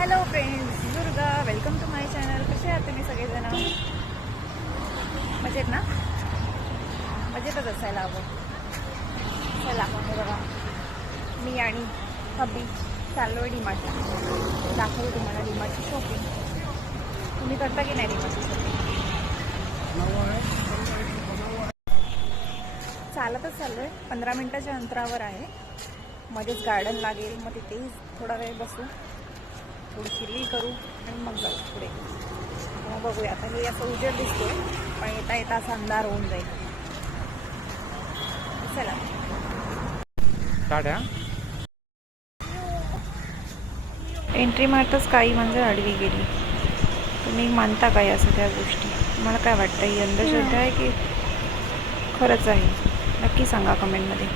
Hello friends, Durga. Welcome to my channel. कसे आहात तुम्ही सगळेजण? मजेत ना? मजेतच असायला हवं. चला हे बघा, मी आणि हबी चाललो आहे डीमार्टला. दाखवतो तुम्हाला डीमार्टची शॉपिंग. तुम्ही करता की नाही डीमार्टची शॉपिंग? चालतच चाललो आहे. 15 मिनटाच्या अंतरावर आहे. मध्येच गार्डन लागेल, मग तिथेही थोडा वेळ बसू, थोडी चिल्ली करू आणि मग जाऊ पुढे. मग बघूया. आता हे असं उजेड दिसतोय, पण येता येता असा अंधार होऊन जाईल. चला एंट्री मारताच काही माणसं आडवी गेली. तुम्ही मानता काय असं त्या गोष्टी? तुम्हाला काय वाटतं, ही अंधश्रद्धा आहे की खरंच आहे? नक्की सांगा कमेंटमध्ये.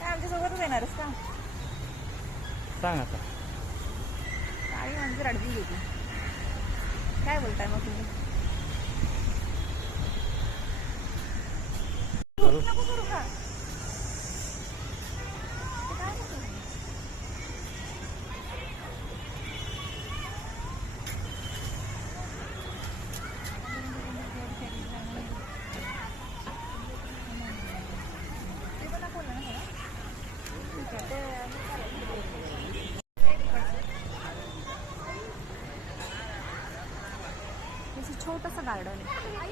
काय आमच्यासोबतच येणारच का? सांग आता. काही माणसं आडवी गेली. काय बोलताय मग तुम्ही? नको करू का? काय नको? छोटंसं गार्डन आहे,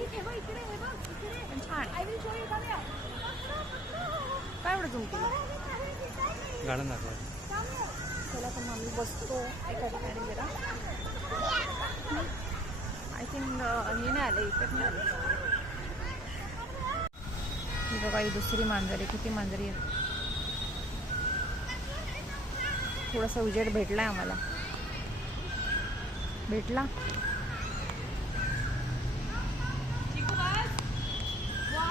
पण छान. काय एवढं झुमते गार्डन दाखवा. चला तर मग आम्ही बसतो एका ठिकाणी जरा. आय थिंक हे नाही आलं, इफेक्ट नाही आलं. ही बघा, ही दुसरी मांजरी. किती मांजरी आहे. थोडासा उजेड भेटलाय आम्हाला. भेटला.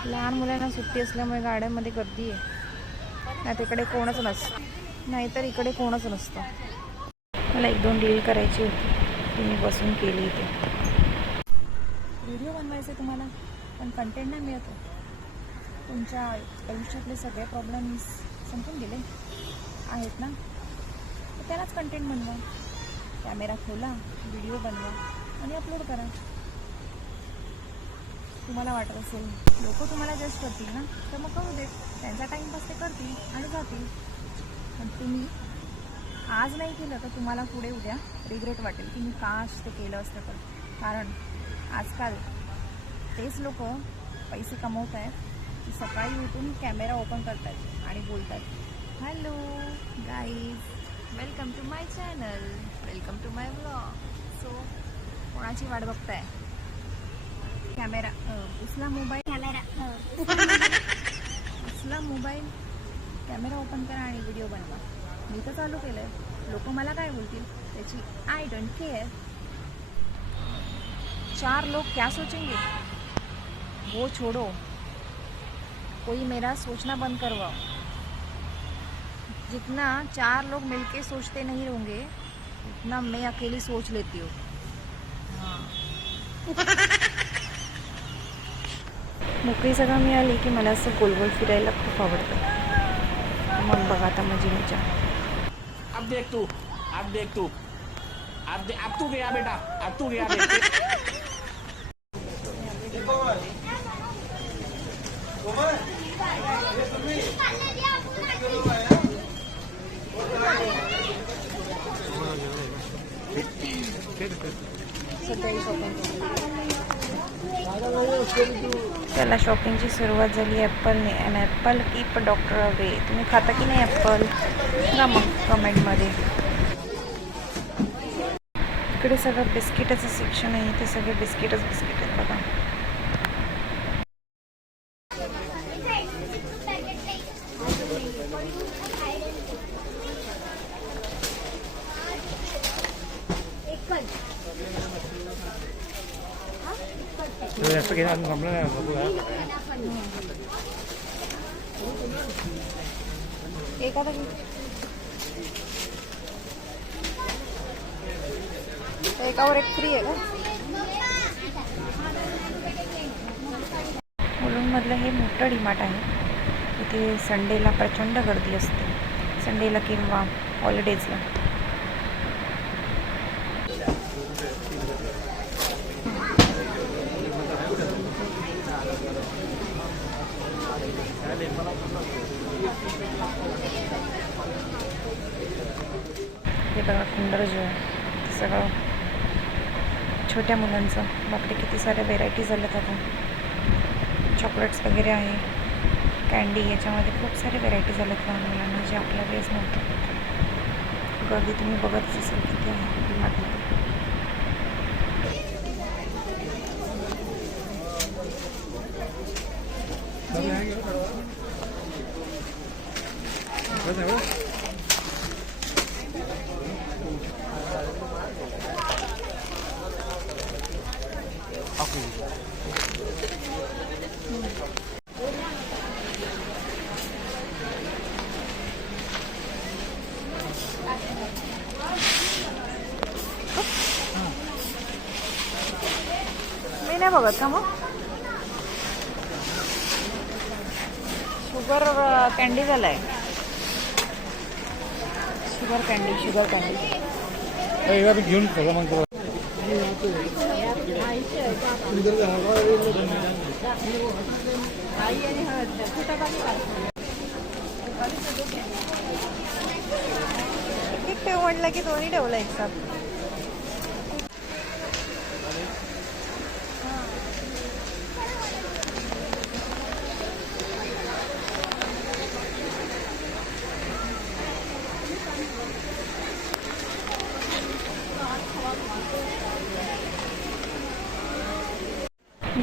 लहान मुलांना सुट्टी असल्यामुळे गाड्यांमध्ये गर्दी आहे. नाही तिकडे कोणच नसतं, नाहीतर इकडे कोणच नसतं. मला 1-2 डील करायची होती, ती मी बसून केली इथे. व्हिडिओ बनवायचे तुम्हाला, पण कंटेंट नाही मिळत. तुमच्या आयुष्यातले सगळे प्रॉब्लेम्स संपून गेले आहेत ना, तर त्यालाच कंटेंट बनवा. कॅमेरा खोला, व्हिडिओ बनवा आणि अपलोड करा. तुम्हाला वाटत असेल लोक तुम्हाला जज करतील ना, तर मग करू देत. त्यांचा टाईमपास ते करतील आणि जातील. पण तुम्ही आज नाही केलं तर तुम्हाला पुढे उद्या रिग्रेट वाटेल की मी काश ते केलं असतं तर. कारण आजकाल तेच लोक पैसे कमवत आहेत की सकाळी उठून कॅमेरा ओपन करत आहेत आणि बोलत आहेत, hello guys, welcome to my channel, welcome to my vlog. So कोणाची वाट बघताय? कॅमेरा उचला, मोबाईल उचला, मोबाईल कॅमेरा ओपन करा आणि व्हिडिओ बनवा. मी तर चालू केलं आहे. लोक मला काय बोलतील त्याची आय डोंट केअर. 4 लोग क्या सोचेंगे वो छोड़ो, कोई मेरा सोचना बंद करवाओ. जितना 4 लोग मिलके सोचते नहीं होंगे उतना मैं अकेली सोच लेती हूँ. हाँ. मोकळी जागा मिळाली की मला असं गोलगोल फिरायला खूप आवडतं. मग बघा आता मजा मजा. अब देख तू, अब देख तू, अब तू गया बेटा, अब तू गया देख. त्याला शॉपिंगची सुरुवात झाली ॲपलने. आणि ॲपल कीप डॉक्टर अवे. तुम्ही खाता की नाही ॲपल? ना मग कमेंटमध्ये. इकडे सगळं बिस्किटाचं सेक्शन आहे, ते सगळे बिस्किटच बिस्किट आहेत बघा. एखादा एकावर एक फ्री आहे का? मुलुंडमधलं हे मोठं डीमार्ट आहे. इथे संडेला प्रचंड गर्दी असते. संडेला किंवा हॉलिडेजला. हे बघा किंडर जॉय सगळं छोट्या मुलांचं. बापरे किती साऱ्या व्हेरायटीज आल्यात आता. चॉकलेट्स वगैरे आहे, कॅन्डी, याच्यामध्ये खूप सारे व्हेरायटीज आल्यात लहान मुलांना जे आपल्या वेळेस नव्हतं. गर्दी तुम्ही बघतच असेल किती आहे डीमार्टमध्ये. मी नाही बघत का मग. शुगर कॅन्डी झालाय. Sugar candy. घेऊन सगळं मग एक ठेव म्हटलं की दोन्ही ठेवलं एक साथ.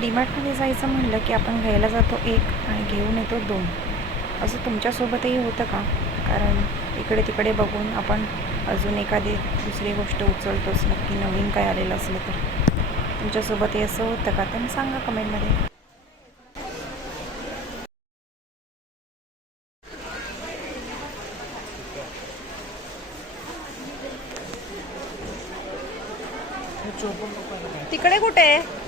डीमार्टमध्ये जायचं म्हणलं की आपण घ्यायला जातो एक आणि घेऊन येतो दोन. असं तुमच्यासोबतही होतं का? कारण इकडे तिकडे बघून आपण अजून एखादी दुसरी गोष्ट उचलतोच. नक्की नवीन काय आलेलं असलं तर तुमच्यासोबतही असं होतं का? तर सांगा कमेंटमध्ये. तिकडे कुठे आहे?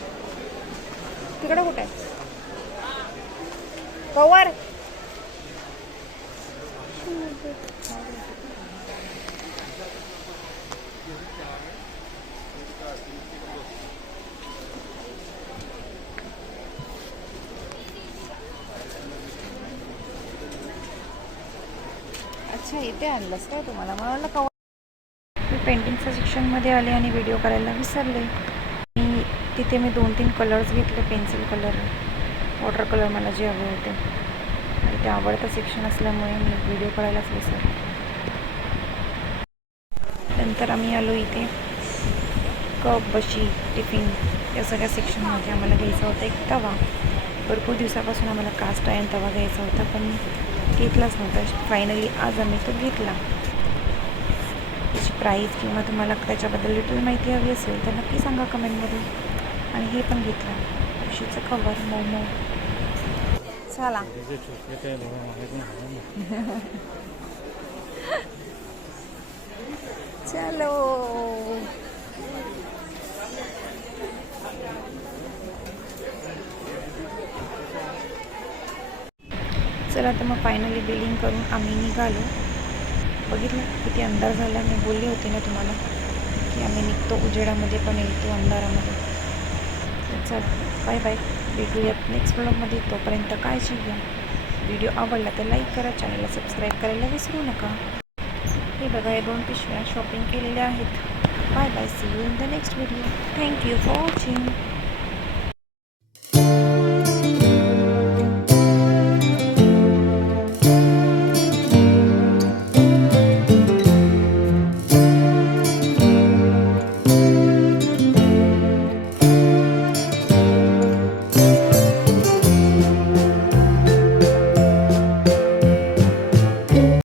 तिकडे कुठे आहे कवर? अच्छा इथे आणलंस काय तुम्हाला? मला वाटलं कवर. मी पेंटिंगच्या सेक्शनमध्ये आले आणि व्हिडिओ करायला विसरले. तिथे मी 2-3 कलर्स घेतले. पेन्सिल कलर, वॉटर कलर मला जे हवे होते. आणि ते आवडतं सेक्शन असल्यामुळे मी व्हिडिओ करायलाच विसरले. नंतर आम्ही आलो इथे कप, बशी, टिफिन या सगळ्या सेक्शनमध्ये. आम्हाला घ्यायचा होता एक तवा. भरपूर दिवसापासून आम्हाला कास्ट आयर्न तवा घ्यायचा होता पण घेतलाच नव्हता. फायनली आज आम्ही तो घेतला. त्याची प्राईस किंवा तुम्हाला त्याच्याबद्दल लिटल माहिती हवी असेल तर नक्की सांगा कमेंटमध्ये. आणि हे पण घेतलं खुशीचं कवर, मोमो. चला चलो. चला तर मग फायनली बिलिंग करून आम्ही निघालो. बघितलं किती अंधार झाला. मी बोलले होते ना तुम्हाला की आम्ही निघतो उजेडामध्ये पण येतो अंधारामध्ये. चला बाय बाय. भेटूयात नेक्स्ट ब्लॉगमध्ये. तोपर्यंत काळजी घ्या. व्हिडिओ आवडला तर लाईक करा, चॅनलला सबस्क्राईब करायला विसरू नका. हे बघा या 2 पिशव्या शॉपिंग केलेल्या आहेत. Bye bye. See you in the next video. Thank you for watching.